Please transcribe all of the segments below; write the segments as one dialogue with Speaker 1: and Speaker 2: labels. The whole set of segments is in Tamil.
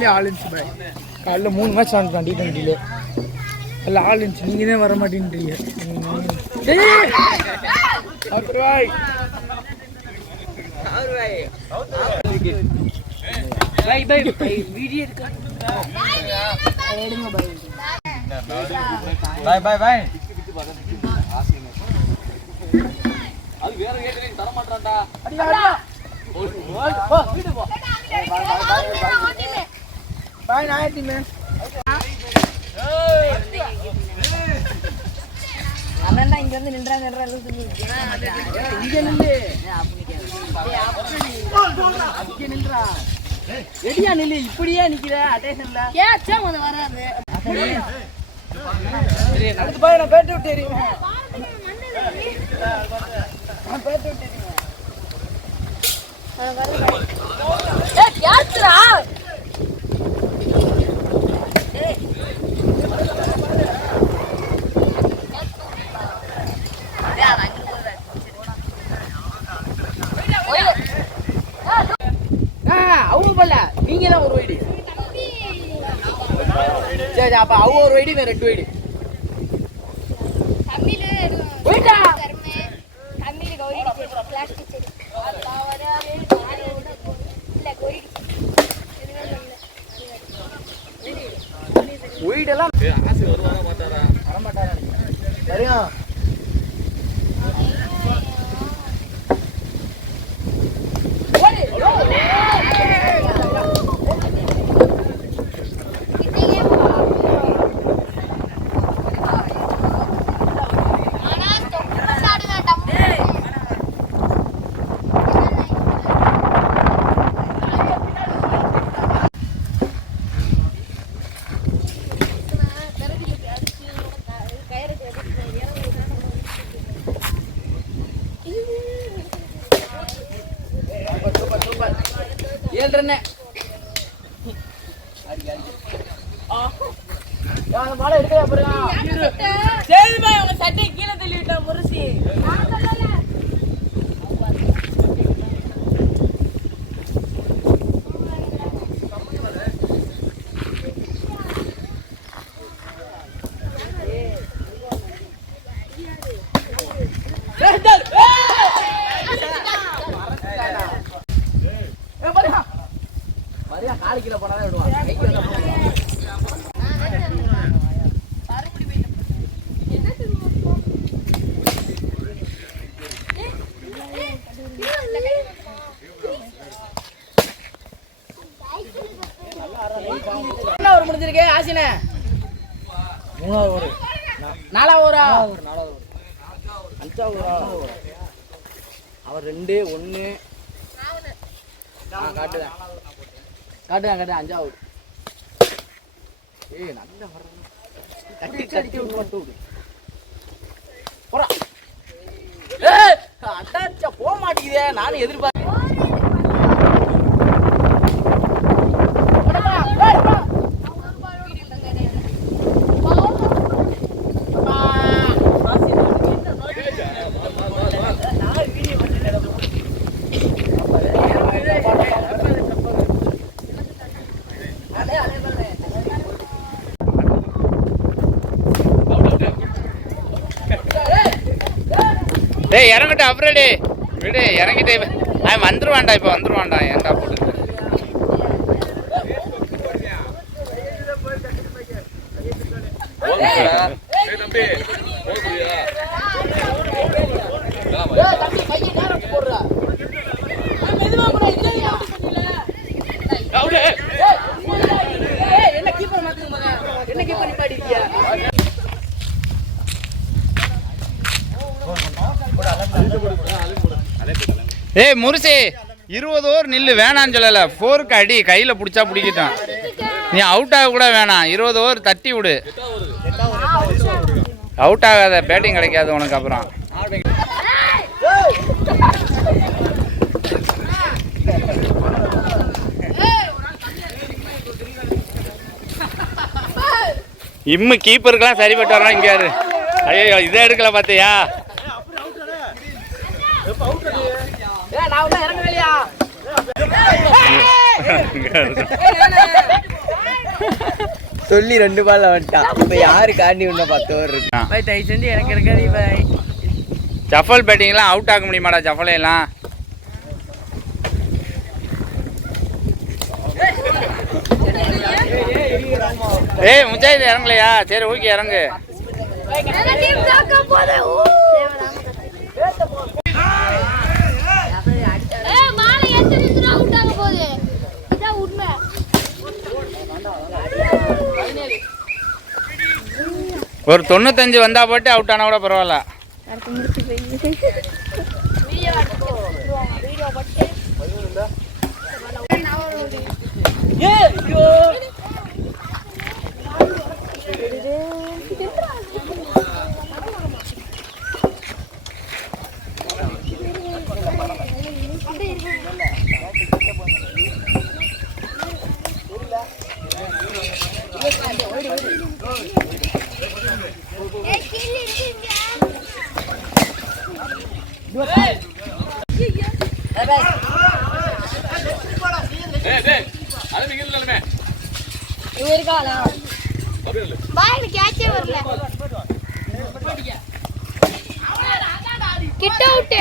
Speaker 1: காலையில ஆள் இருந்துச்சு பாய் காலைல மூணு மேட்ச் விளாண்டுலாம் டி டுவெண்ட்டில அதில் ஆள் இருந்துச்சு நீங்கள் தான் வர மாட்டேன்றீங்க bye
Speaker 2: bye bye bye video இருக்கா
Speaker 3: பாய் பாய் பாய்
Speaker 1: பாய் நான் டீம்
Speaker 2: அண்ணா இங்க வந்து நின்றா நின்றா இங்க நில்லு. இங்க நின்றா ரெடியா நில்லு இப்படியே நிக்கிற. அட்டேஷன்ல
Speaker 1: அடுத்து பாய் நான் பேட்டு விட்டு எறிவேன். நான் பேட்டு விட்டு எறிவேன்.
Speaker 2: அவங்க போல நீங்க தான் ஒரு வைடு சரி அப்ப அவங்க ஒரு வைடு நான் ரெண்டு வைடு போயிட்டா
Speaker 1: வீடெல்லாம் வரும்
Speaker 2: ஏழு ரன்னு
Speaker 1: மாலை எடுக்க பாருங்க
Speaker 2: சரி பாய் உங்க சட்டை கீழே தள்ளி விட்டா முரசி
Speaker 1: மரியா காலு போனாதான் விடுவான்
Speaker 2: முடிஞ்சிருக்கு ஆசினே?
Speaker 1: மூணாவது ஒரு
Speaker 2: நாலா ஊரா
Speaker 1: ஒரு நாலாவது அஞ்சாவது அவர் ரெண்டு ஒன்று காட்டுதான். காட்டுதான் காட்டுதான் அஞ்சாவது ஏய் நல்ல வர்றது கட்டி அடிக்க விட்டு மட்டும் விடு. போறா ஏய் அட்டாச்சா போக மாட்டேங்குதே. நானும் எதிர்பார்த்தேன்
Speaker 3: டேய் இறங்கட்டும் அப்புறம் டே விடு இறங்கிட்டே அவன் வந்துருவான்டா இப்போ வந்துருவான்டா ஏன்டா போட்டு
Speaker 2: ஏய், தம்பி, கையை நேரா வச்சு போடுறா. ஏய், மெதுவா போடா, இங்கே ஏன் அப்படி பண்ணீல? ஏய், ஏய், என்ன keeper மாத்துங்க மகன்? என்ன keeper நிப்பாட்டிருக்கியா?
Speaker 3: ஏய் முருசி இருபது ஓவர் நில்லு வேணான்னு சொல்லலை. ஃபோருக்கு அடி கையில் பிடிச்சா பிடிக்கிட்டான் நீ அவுட் ஆக கூட வேணாம். இருபது ஓவர் தட்டி விடு. அவுட் ஆகாத பேட்டிங் கிடைக்காது உனக்கு அப்புறம். இம்மு கீப்பருக்கெல்லாம் சரிப்பட்டு வரலாம் இங்கே ஐயோ இதை எடுக்கல பார்த்தியா
Speaker 2: ஏய், நான் ஒண்ணும் இறங்கலையா?
Speaker 4: சொல்லி ரெண்டு பால் வந்துட்டான் இப்ப யாரு காண்டி உன்ன பத்து ஓவர் இருக்கு
Speaker 2: பாய் தயவு செஞ்சு எனக்கு இருக்காது பாய்
Speaker 3: ஜஃபல் பேட்டிங்லாம் அவுட் ஆக முடியுமாடா ஜஃபலையெல்லாம்? ஏய் முஜாஹித் இறங்கலையா? சரி ஓகே இறங்கு.
Speaker 1: ஏய், மாலை எட்டு நிமிஷம் out ஆக போகுது. இதான் உண்மை.
Speaker 3: ஒரு தொண்ணூத்தஞ்சு வந்தா போட்டு அவுட் ஆனா கூட பரவாயில்ல.
Speaker 1: வீடியோ எடுத்து விட்டுருவாங்க. வீடியோ போட்டு ஏய், கீழே இருக்கீங்க. இவன் இருக்கானா? பாய்ல கேட்சே வரல கிட்ட விட்டு.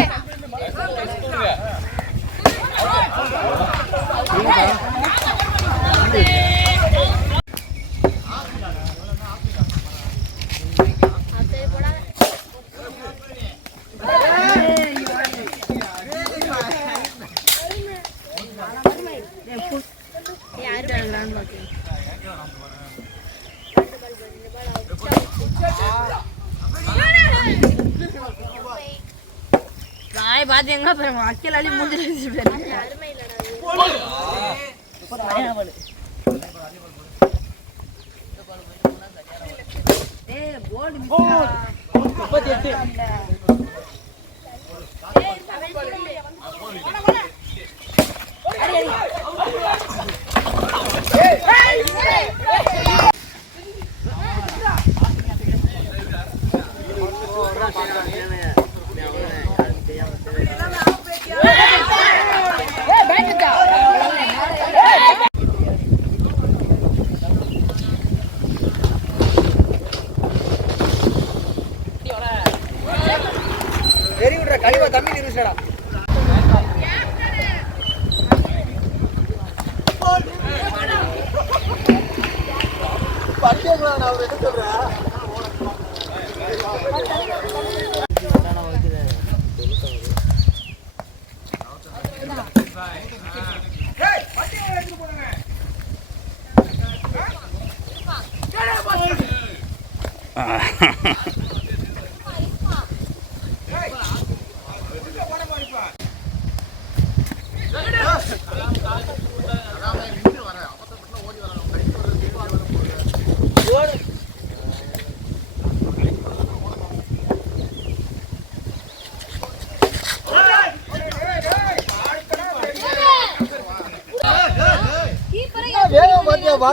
Speaker 2: நாய் அப்புறம் எங்க அள்ளி மூஞ்சில வச்சு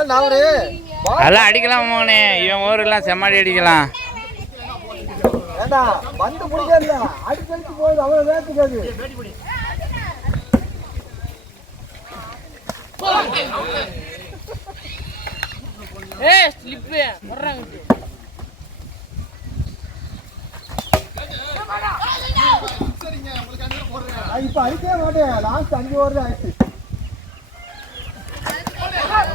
Speaker 3: அதெல்லாம் அடிக்கலாம் மோனே. இவன் ஊரெல்லாம் செம்மாடி அடிக்கலாம்.
Speaker 4: வந்து பிடிக்கல அடிச்சு போகுது அவ்வளவு வேகத்துக்கு அது
Speaker 2: ஏய் ஸ்லிப் வர்றாங்க
Speaker 4: நான் இப்ப அடிக்கவே மாட்டேன். லாஸ்ட் அஞ்சு ஓவர் தான் ஆயிடுச்சு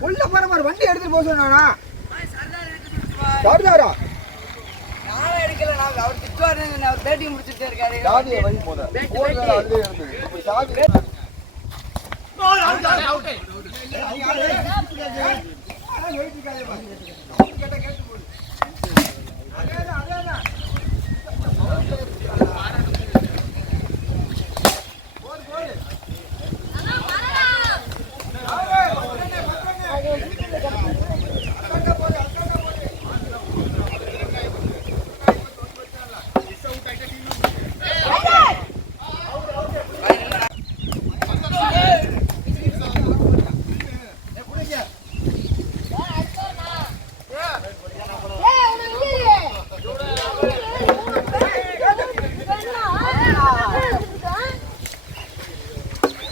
Speaker 4: உள்ள போற மாதிரி வண்டி எடுத்துட்டு போக சொன்னானா சாப்பிட்டாரா
Speaker 2: நானும் எடுக்கல நான் அவர் திட்டுவாரு அவர் பேட்டி முடிச்சுட்டே இருக்காரு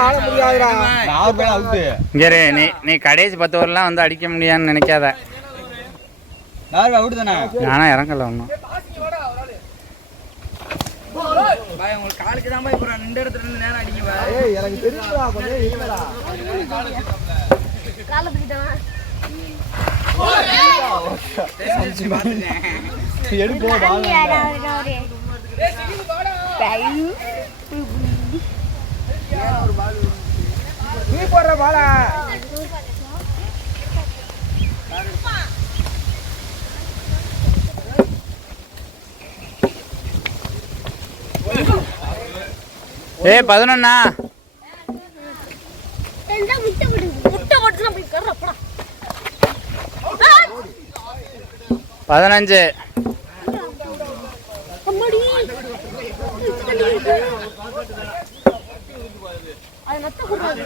Speaker 4: ஆட முடியாதுடா.
Speaker 2: பாய்
Speaker 3: இங்கே நீ நீ கடைசி பத்து ஓவர்லாம் வந்து அடிக்க முடியாதுன்னு நினைக்காத. நானா இறங்கல ஒன்றும்
Speaker 2: பாய் உங்களுக்கு காலுக்கு தான் பாய் போறான். நின்ற இடத்துல இருந்து நேரம் பாய்.
Speaker 4: ஏய், எனக்கு கொஞ்சம் இருங்கடா.
Speaker 1: காலை
Speaker 2: பாத்துட்டேன்
Speaker 4: எடுப்போம், பால். நீ போடுற பாலா
Speaker 3: ஏய் பதினொன்னா? பதினஞ்சு.
Speaker 1: அம்மாடி. அது நத்த கூடாது